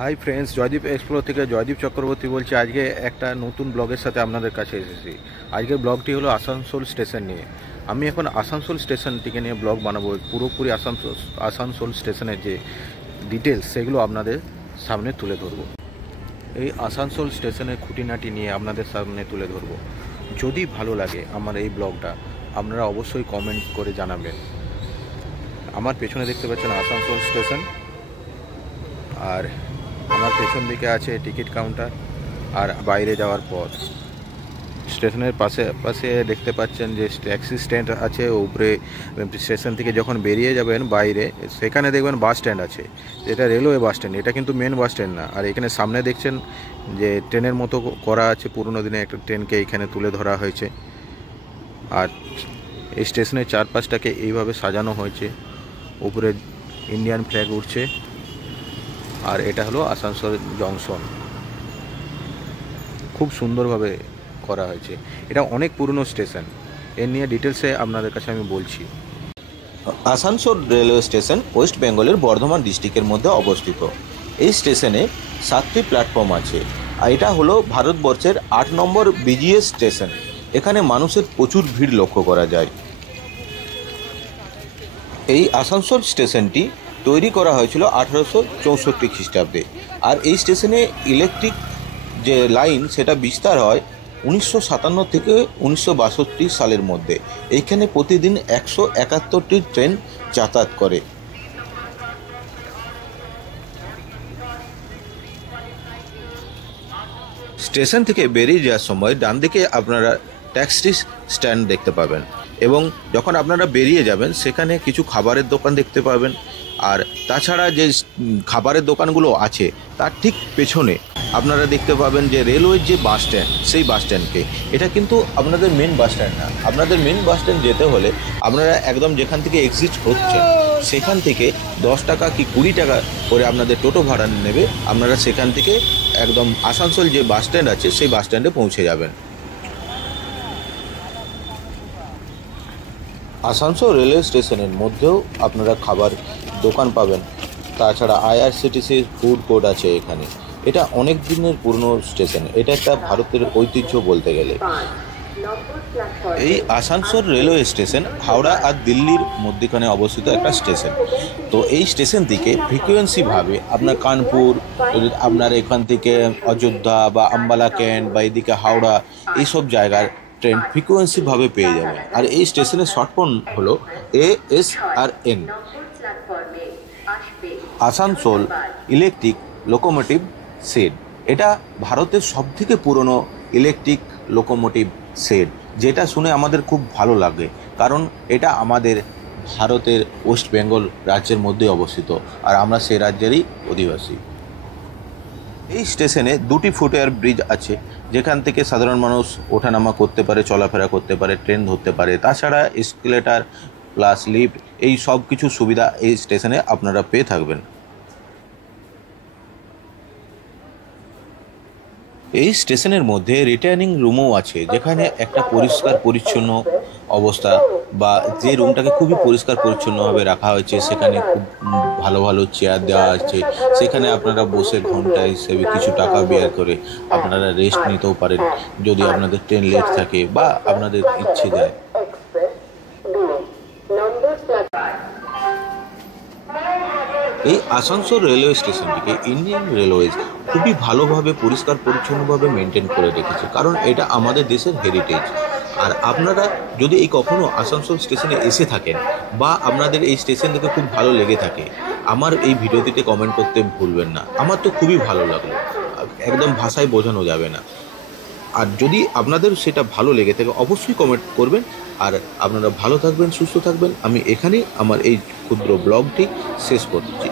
Hi friends, Joydeep explore থেকে জয়দীপ চক্রবর্তী বলছি। আজকে একটা নতুন ব্লগের সাথে আপনাদের কাছে এসেছি। আজকের ব্লগটি হলো আসানসোল স্টেশন নিয়ে। আমি এখন আসানসোল স্টেশনটিকে নিয়ে ব্লগ বানাবো। পুরোপুরি আসানসোল স্টেশনের যে ডিটেলস সেগুলো আপনাদের সামনে তুলে ধরবো। এই আসানসোল স্টেশনের খুঁটিনাটি নিয়ে আপনাদের সামনে তুলে ধরবো। যদি ভালো লাগে আমার এই ব্লগটা, আপনারা অবশ্যই কমেন্ট করে জানাবেন। আমার পেছনে দেখতে পাচ্ছেন আসানসোল স্টেশন, আর আমার পেছন দিকে আছে টিকিট কাউন্টার আর বাইরে যাওয়ার পথ। স্টেশনের পাশে দেখতে পাচ্ছেন যে ট্যাক্সি স্ট্যান্ড আছে। উপরে স্টেশন থেকে যখন বেরিয়ে যাবেন বাইরে, সেখানে দেখবেন বাস স্ট্যান্ড আছে। এটা রেলওয়ে বাস স্ট্যান্ড, এটা কিন্তু মেন বাস স্ট্যান্ড না। আর এখানে সামনে দেখছেন যে ট্রেনের মতো করা আছে, পুরনো দিনে একটা ট্রেনকে এখানে তুলে ধরা হয়েছে। আর এই স্টেশনের চারপাশটাকে এইভাবে সাজানো হয়েছে। উপরে ইন্ডিয়ান ফ্ল্যাগ উঠছে। আর এটা হলো আসানসোল জংশন, খুব সুন্দরভাবে করা হয়েছে। এটা অনেক পুরনো স্টেশন, এর নিয়ে ডিটেলসে আপনাদের কাছে আমি বলছি। আসানসোল রেলওয়ে স্টেশন ওয়েস্ট বেঙ্গলের বর্ধমান ডিস্ট্রিক্টের মধ্যে অবস্থিত। এই স্টেশনে 7টি প্ল্যাটফর্ম আছে। আর এটা হলো ভারতবর্ষের 8 নম্বর বিজিএস স্টেশন। এখানে মানুষের প্রচুর ভিড় লক্ষ্য করা যায়। এই আসানসোল স্টেশনটি তৈরি করা হয়েছিল 1864 খ্রিস্টাব্দে। আর এই স্টেশনে ইলেকট্রিক যে লাইন সেটা বিস্তার হয় 1957 থেকে 1962 সালের মধ্যে। এইখানে প্রতিদিন 171টি ট্রেন যাতায়াত করে। স্টেশন থেকে বেরিয়ে যাওয়ার সময় ডান দিকে আপনারা ট্যাক্সি স্ট্যান্ড দেখতে পাবেন, এবং যখন আপনারা বেরিয়ে যাবেন সেখানে কিছু খাবারের দোকান দেখতে পাবেন। আর তাছাড়া যে খাবারের দোকানগুলো আছে তার ঠিক পেছনে আপনারা দেখতে পাবেন যে রেলওয়ের যে বাস স্ট্যান্ড, সেই বাস স্ট্যান্ডকে। এটা কিন্তু আপনাদের মেন বাস স্ট্যান্ড না। আপনাদের মেন বাস স্ট্যান্ড যেতে হলে আপনারা একদম যেখান থেকে এক্সিট হচ্ছেন সেখান থেকে 10 টাকা কি 20 টাকা করে আপনাদের টোটো ভাড়া নেবে। আপনারা সেখান থেকে একদম আসানসোল যে বাস স্ট্যান্ড আছে সেই বাস স্ট্যান্ডে পৌঁছে যাবেন। আসানসোল রেলওয়ে স্টেশনের মধ্যেও আপনারা খাবার দোকান পাবেন। তাছাড়া আইআরসিটিসির ফুড কোর্ট আছে এখানে। এটা অনেক দিনের পুরনো স্টেশন, এটা একটা ভারতের ঐতিহ্য বলতে গেলে। এই আসানসোল রেলওয়ে স্টেশন হাওড়া আর দিল্লির মধ্যখানে অবস্থিত একটা স্টেশন। তো এই স্টেশন থেকে ফ্রিকোয়েন্সিভাবে আপনার কানপুর, আপনার এখান থেকে অযোধ্যা বা আম্বালা ক্যান্ট বা এদিকে হাওড়া, এইসব জায়গার ট্রেন ফ্রিকোয়েন্সিভাবে পেয়ে যাবেন। আর এই স্টেশনের শর্ট ফর্ম হলো ASRN, Asansol electric locomotive shed. এটা ভারতের সবথেকে পুরনো ইলেকট্রিক লোকোমোটিভ শেড, যেটা শুনে আমাদের খুব ভালো লাগে, কারণ এটা আমাদের ভারতের ওয়েস্ট বেঙ্গল রাজ্যের মধ্যে অবস্থিত, আর আমরা সেই রাজ্যেরই অধিবাসী। এই স্টেশনে 2টি ফুটওভার ব্রিজ আছে, যেখান থেকে সাধারণ মানুষ ওঠানামা করতে পারে, চলাফেরা করতে পারে, ট্রেন ধরতে পারে। তাছাড়া এসকেলেটার প্লাস লিফট, এই সব কিছু সুবিধা এই স্টেশনে আপনারা পেয়ে থাকবেন। এই স্টেশনের মধ্যে রিটার্নিং রুমও আছে, যেখানে একটা পরিষ্কার পরিচ্ছন্ন অবস্থা, বা যে রুমটাকে খুবই পরিষ্কার পরিচ্ছন্নভাবে রাখা হয়েছে, সেখানে খুব ভালো ভালো চেয়ার দেওয়া আছে। সেখানে আপনারা বসে ঘন্টা হিসেবে কিছু টাকা ব্যয় করে আপনারা রেস্ট নিতেও পারেন, যদি আপনাদের ট্রেন লেট থাকে বা আপনাদের ইচ্ছে যায়। এই আসানসোল রেলওয়ে স্টেশনটিকে ইন্ডিয়ান রেলওয়েজ খুবই ভালোভাবে পরিষ্কার পরিচ্ছন্নভাবে মেনটেন করে রেখেছে, কারণ এটা আমাদের দেশের হেরিটেজ। আর আপনারা যদি এই কখনও আসানসোল স্টেশনে এসে থাকেন বা আপনাদের এই স্টেশন থেকে খুব ভালো লেগে থাকে, আমার এই ভিডিওটিতে কমেন্ট করতে ভুলবেন না। আমার তো খুবই ভালো লাগলো, একদম ভাষায় বোঝানো যাবে না। আর যদি আপনাদের সেটা ভালো লেগে থাকে অবশ্যই কমেন্ট করবেন। আর আপনারা ভালো থাকবেন, সুস্থ থাকবেন। আমি এখানেই আমার এই ক্ষুদ্র ব্লগটি শেষ করছি।